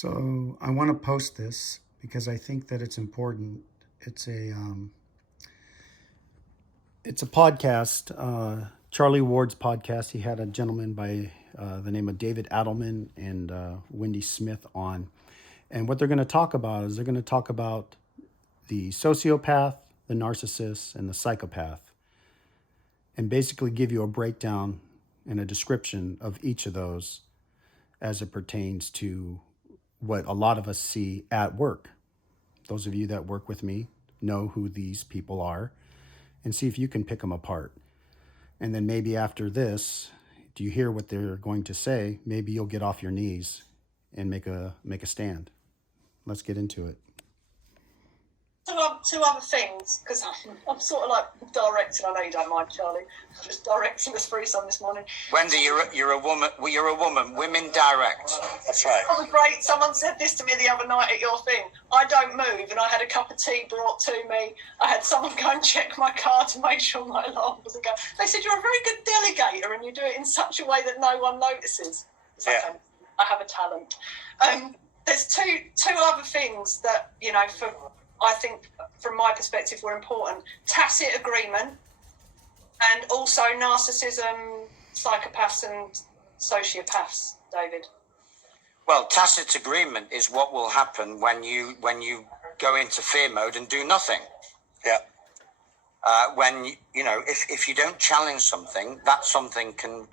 So I want to post this because I think that it's important. It's a podcast, Charlie Ward's podcast. He had a gentleman by the name of David Adelman and Wendy Smith on, and what they're going to talk about is they're going to talk about the sociopath, the narcissist, and the psychopath, and basically give you a breakdown and a description of each of those as it pertains to what a lot of us see at work. Those of you that work with me know who these people are and see if you can pick them apart. And then maybe after this, do you hear what they're going to say? Maybe you'll get off your knees and make a stand. Let's get into it. Two other things, because I'm sort of like directing. I know you don't mind, Charlie. Just directing us through some this morning. Wendy, you're a woman. Well, you're a woman. Women direct. That's right. That was great. Someone said this to me the other night at your thing. I don't move, and I had a cup of tea brought to me. I had someone go and check my car to make sure my alarm wasn't going. They said you're a very good delegator, and you do it in such a way that no one notices. Yeah. I have a talent. There's two other things that I think, from my perspective, were important. Tacit agreement and also narcissism, psychopaths and sociopaths, David. Well, tacit agreement is what will happen when you go into fear mode and do nothing. Yeah. If you don't challenge something, that something can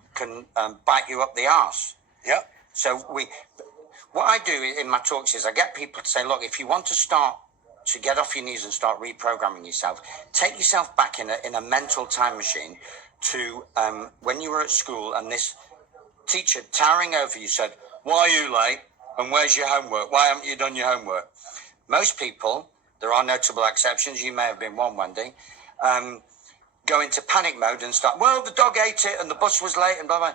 bite you up the arse. Yeah. So what I do in my talks is I get people to say, look, if you want to get off your knees and start reprogramming yourself, take yourself back in a mental time machine to when you were at school and this teacher towering over you said, why are you late and where's your homework? Why haven't you done your homework? Most people, there are notable exceptions, you may have been one, Wendy, go into panic mode and start, well, the dog ate it and the bus was late and blah, blah.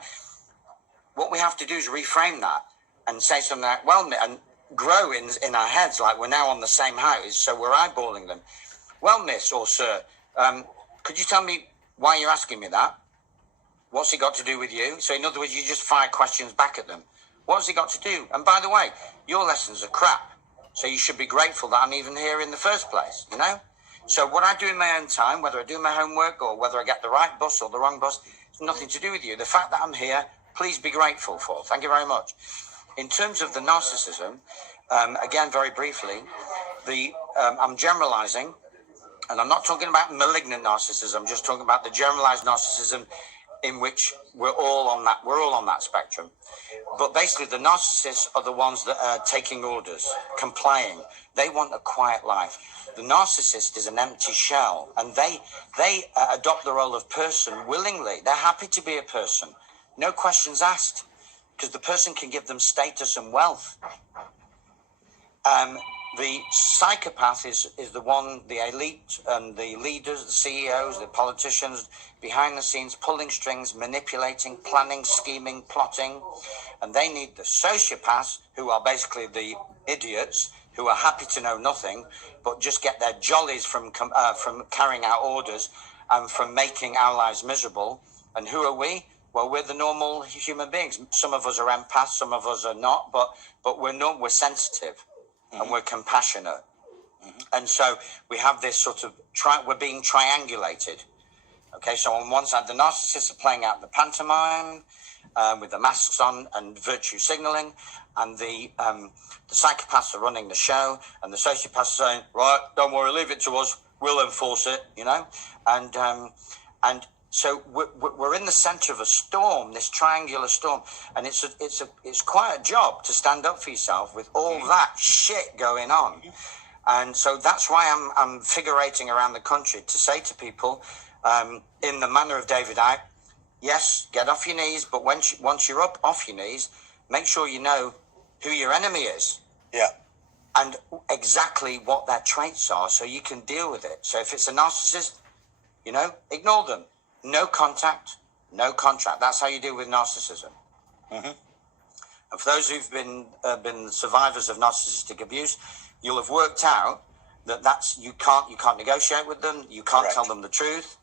What we have to do is reframe that and say something like, well, and grow in our heads like we're now on the same house, so we're eyeballing them. Well, miss or sir, could you tell me why you're asking me that? What's it got to do with you? So in other words, you just fire questions back at them. What's it got to do? And by the way, your lessons are crap, so you should be grateful that I'm even here in the first place, So what I do in my own time, whether I do my homework or whether I get the right bus or the wrong bus, it's nothing to do with you. The fact that I'm here, please be grateful for. Thank you very much. In terms of the narcissism, again, very briefly, I'm generalizing, and I'm not talking about malignant narcissism. I'm just talking about the generalized narcissism in which we're all on that spectrum. But basically, the narcissists are the ones that are taking orders, complying. They want a quiet life. The narcissist is an empty shell, and they adopt the role of person willingly. They're happy to be a person, no questions asked, because the person can give them status and wealth. The psychopath is the one, the elite and the leaders, the CEOs, the politicians, behind the scenes, pulling strings, manipulating, planning, scheming, plotting. And they need the sociopaths, who are basically the idiots, who are happy to know nothing, but just get their jollies from carrying out orders and from making our lives miserable. And who are we? Well, we're the normal human beings. Some of us are empaths, some of us are not, but we're sensitive. Mm-hmm. And we're compassionate. Mm-hmm. And so we have this sort of, we're being triangulated. Okay, so on one side, the narcissists are playing out the pantomime with the masks on and virtue signaling, and the psychopaths are running the show, and the sociopaths are saying, right, don't worry, leave it to us, we'll enforce it, and so we're in the center of a storm, this triangular storm, and it's quite a job to stand up for yourself with all that shit going on. And so that's why I'm figurating around the country to say to people, in the manner of David Icke, yes, get off your knees, but once you're up off your knees, make sure you know who your enemy is. Yeah. And exactly what their traits are, so you can deal with it. So if it's a narcissist, ignore them. No contact, no contract. That's how you deal with narcissism. Mm-hmm. And for those who've been survivors of narcissistic abuse, you'll have worked out that you can't negotiate with them. You can't Correct. tell them the truth.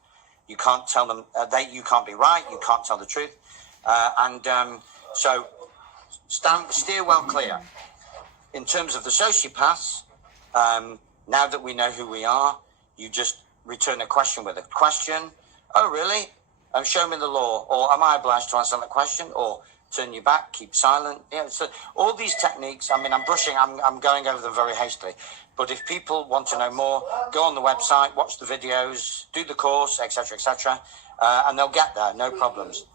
You can't tell them you can't be right. You can't tell the truth. So steer well clear. in terms of the sociopaths, now that we know who we are, you just return a question with a question. Oh, really? Show me the law. Or am I obliged to answer that question? Or turn your back, keep silent. Yeah, so all these techniques, I mean, I'm going over them very hastily. But if people want to know more, go on the website, watch the videos, do the course, etc., etc., and they'll get there, no problems.